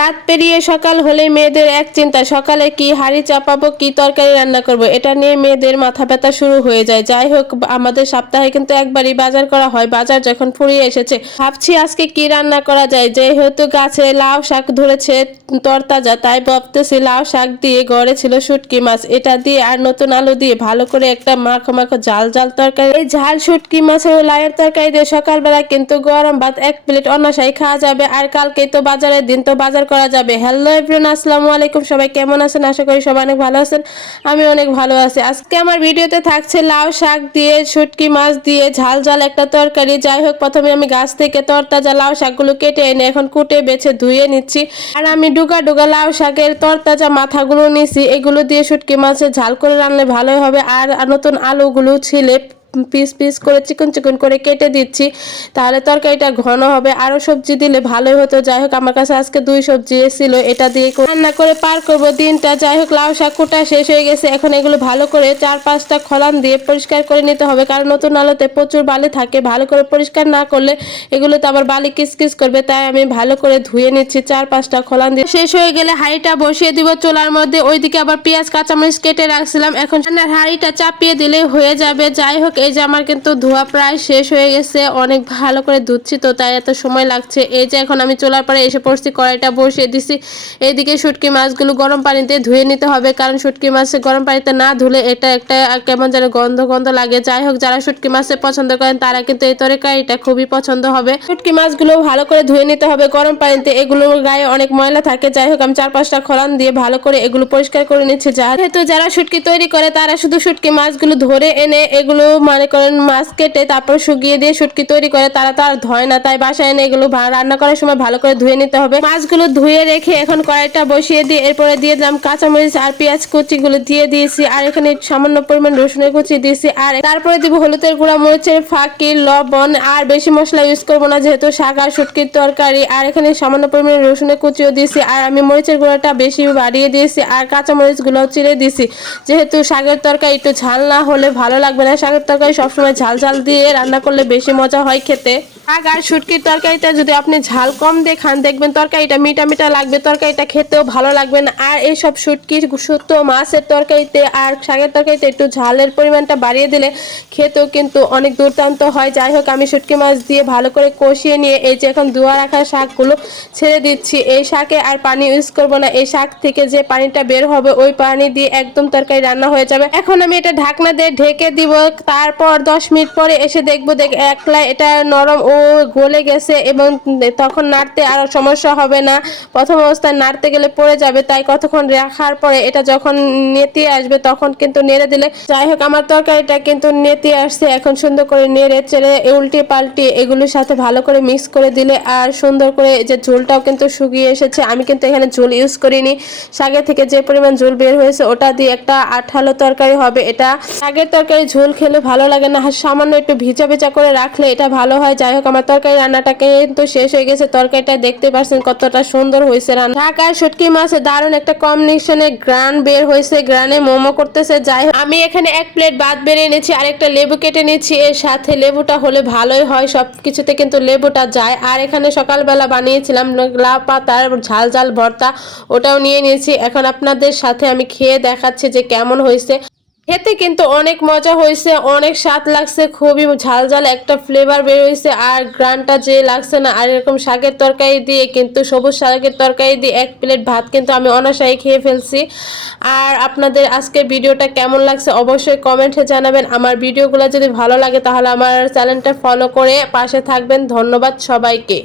রাত পেরিয়ে সকাল হলেই মেয়েদের এক চিন্তা, সকালে কি হাঁড়ি চাপাবো, কি তরকারি রান্না করব, এটা নিয়ে মেয়েদের মাথা ব্যথা শুরু হয়ে যায়। যাই হোক, আমাদের সপ্তাহে কিন্তু একবারই বাজার করা হয়। বাজার যখন ফুরিয়ে এসেছে, ভাবছি আজকে কি রান্না করা যায়। যেহেতু গাছে লাউ শাক ধরেছে তরতাজা, তাই ভাবতেছি লাউ শাক দিয়ে গড়ে ছিল শুটকি মাছ, এটা দিয়ে আর নতুন আলু দিয়ে ভালো করে একটা মাখো মাখো ঝাল ঝাল তরকারি। এই ঝাল শুটকি মাছের ও লাউয়ের তরকারি দিয়ে সকালবেলা কিন্তু গরম ভাত এক প্লেট অনায়াসেই খাওয়া যাবে। আর কালকেই তো বাজারের দিন, তো বাজার করা যাবে। হ্যালো এভরিওয়ান, আসসালামু আলাইকুম। সবাই কেমন আছেন? আশা করি সবাই অনেক ভালো আছেন। আমি অনেক ভালো আছি। আজকে আমার ভিডিওতে থাকছে লাউ শাক দিয়ে শুটকি মাছ দিয়ে ঝাল ঝাল একটা তরকারি। যাই হোক, প্রথমে আমি গাছ থেকে তরতাজা লাউ শাকগুলো কেটে এনে এখন কুটে বেছে ধুয়ে নিচ্ছি। আর আমি ডুগা ডুগা লাউ শাকের তরতাজা মাথাগুলো নিছি, এগুলো দিয়ে শুটকি মাছের ঝাল করে রান্নলে ভালোই হবে। আর নতুন আলুগুলো ছিলে পিস পিস করে চিকন চিকন করে কেটে দিচ্ছি, তাহলে তরকারিটা ঘন হবে। আরও সবজি দিলে ভালোই হতো। যাই হোক, আমার কাছে আজকে 2 সবজি ছিল, এটা দিয়ে রান্না করে পার করব দিনটা। যাই হোক, লাউ শাক কোটা শেষ হয়ে গেছে। এখন এগুলো ভালো করে 4-5টা খলান দিয়ে পরিষ্কার করে নিতে হবে, কারণ নতুন আলুতে প্রচুর বালি থাকে। ভালো করে পরিষ্কার না করলে এগুলোতে আবার বালি কিসকিস করবে, তাই আমি ভালো করে ধুয়ে নিচ্ছি 4-5টা খলান দিয়ে। শেষ হয়ে গেলে হাঁড়িটা বসিয়ে দিব চুলার মধ্যে। ওইদিকে আবার পেঁয়াজ কাঁচামরিচ কেটে রাখছিলাম, এখন হাঁড়িটা চাপিয়ে দিলে হয়ে যাবে। যাই হোক, এই যে আমার কিন্তু ধোয়া প্রায় শেষ হয়ে গেছে, অনেক ভালো করে ধুচ্ছি তো তাই এত সময় লাগছে। এই যে এখন আমি চুলার পরে এসে পড়ছি, কড়াইটা বসিয়ে দিছি। এইদিকে শুটকি মাছগুলো গরম পানিতে ধুয়ে নিতে হবে, কারণ শুটকি মাছ গরম পানিতে না ধুলে এটা একটা কেমন যেন গন্ধ গন্ধ লাগে। যাই হোক, যারা শুটকি মাছ পছন্দ করেন তারা কিন্তু এই তরকারিটা খুবই পছন্দ হবে। শুটকি মাছগুলো ভালো করে ধুয়ে নিতে হবে গরম পানিতে, এগুলোর গায়ে অনেক ময়লা থাকে। যাই হোক, আমি 4-5টা খোলান দিয়ে ভালো করে এগুলো পরিষ্কার করে নিচ্ছি। যেহেতু যারা শুটকি তৈরি করে তারা শুধু শুটকি মাছগুলো ধরে এনে এগুলো মনে করেন মাছ কেটে তারপর শুকিয়ে দিয়ে শুটকি তৈরি করে, তারা তো আর ধয় না, তাই বাসায় এনে এগুলো রান্না করার সময় ভালো করে ধুয়ে নিতে হবে। মাছগুলো ধুয়ে রেখে এখন কড়াইটা বসিয়ে দিয়ে এরপরে দিয়ে দিলাম কাঁচামরিচ আর পেঁয়াজ কুচিগুলো দিয়ে দিয়েছি, আর এখানে সামান্য পরিমাণ রসুনের কুচি দিয়েছি। আর তারপরে দিব হলুদের গুঁড়া, মরিচের ফাঁকি, লবণ। আর বেশি মশলা ইউজ করবো না, যেহেতু শাক আর শুটকির তরকারি। আর এখানে সামান্য পরিমাণে রসুনের কুচিও দিয়েছি, আর আমি মরিচের গুঁড়াটা বেশি বাড়িয়ে দিয়েছি, আর কাঁচামরিচ গুলো চিড়ে দিয়েছি। যেহেতু শাকের তরকারি একটু ঝাল না হলে ভালো লাগবে না, শাকের তরকারি সবসময় ঝাল ঝাল দিয়ে রান্না করলে বেশি মজা হয় খেতে। শাক আর শুটকির তরকারিটা যদি আপনি ঝাল কম দিয়ে খান, দেখবেন তরকারিটা মিঠা মিঠা লাগবে, তরকারিটা খেতেও ভালো লাগবে না। আর এইসব শুটকির শুক্তো মাছের তরকারিতে আর শাকের তরকারিতে একটু ঝালের পরিমাণটা বাড়িয়ে দিলে খেতেও কিন্তু অনেক দুর্দান্ত হয়। যাই হোক, আমি শুটকি মাছ দিয়ে ভালো করে কষিয়ে নিয়ে এই যে এখন ধোয়া রাখা শাকগুলো ছেড়ে দিচ্ছি। এই শাকে আর পানি ইউজ করব না, এই শাক থেকে যে পানিটা বের হবে ওই পানি দিয়ে একদম তরকারি রান্না হয়ে যাবে। এখন আমি এটা ঢাকনা দিয়ে ঢেকে দিব, তারপর 10 মিনিট পরে এসে দেখবো একলা এটা নরম ও গলে গেছে, এবং তখন নাড়তে আর সমস্যা হবে না। প্রথম অবস্থায় নাড়তে গেলে পড়ে যাবে, তাই কতক্ষণ রাখার পরে এটা যখন নেতিয়ে আসবে তখন কিন্তু নেড়ে দিলে। যাই হোক, আমার তরকারিটা কিন্তু নেতিয়ে আসছে। এখন সুন্দর করে নেড়ে চেড়ে উল্টে পাল্টে এগুলোর সাথে ভালো করে মিক্স করে দিলে আর সুন্দর করে যে ঝোলটাও কিন্তু শুকিয়ে এসেছে। আমি কিন্তু এখানে ঝোল ইউজ করিনি, শাকের থেকে যে পরিমাণ ঝোল বের হয়েছে ওটা দিয়ে একটা আঠালো তরকারি হবে। এটা শাকের তরকারি ঝোল খেলে ভালো লাগে না, সামান্য একটু ভিজা ভিজা করে রাখলে এটা ভালো হয়। যাই হোক, আমার তরকারি রান্নাটাকে কিন্তু শেষ হয়ে গেছে। তরকারিটা দেখতে পাচ্ছেন কতটা সুন্দর হয়েছে রান্না। শাক আর শুটকি মাছে দারুণ একটা কম্বিনেশনে গ্রান বের হয়েছে, গ্রানে মোমো করতেছে। যাই হোক, আমি এখানে 1 প্লেট ভাত বেড়ে নিচ্ছি আর একটা লেবু কেটে নিচ্ছি। এর সাথে লেবুটা হলে ভালোই হয়, সব কিছুতে কিন্তু লেবুটা যায়। আর এখানে সকালবেলা বানিয়েছিলাম লাউ পাতার ঝাল ঝাল ভর্তা, ওটাও নিয়ে নিয়েছি। এখন আপনাদের সাথে আমি খেয়ে দেখাচ্ছি যে কেমন হয়েছে। খেতে কিন্তু অনেক মজা হয়েছে, অনেক স্বাদ লাগছে, খুবই ঝাল ঝাল একটা ফ্লেভার বের হয়েছে। আর গ্রানটা যে লাগছে না, আর এরকম শাকের তরকারি দিয়ে কিন্তু সবুজ শাকের তরকারি দিয়ে 1 প্লেট ভাত কিন্তু আমি অনায়াসেই খেয়ে ফেলছি। আর আপনাদের আজকের ভিডিওটা কেমন লাগছে অবশ্যই কমেন্টে জানাবেন। আমার ভিডিওগুলো যদি ভালো লাগে তাহলে আমার চ্যানেলটা ফলো করে পাশে থাকবেন। ধন্যবাদ সবাইকে।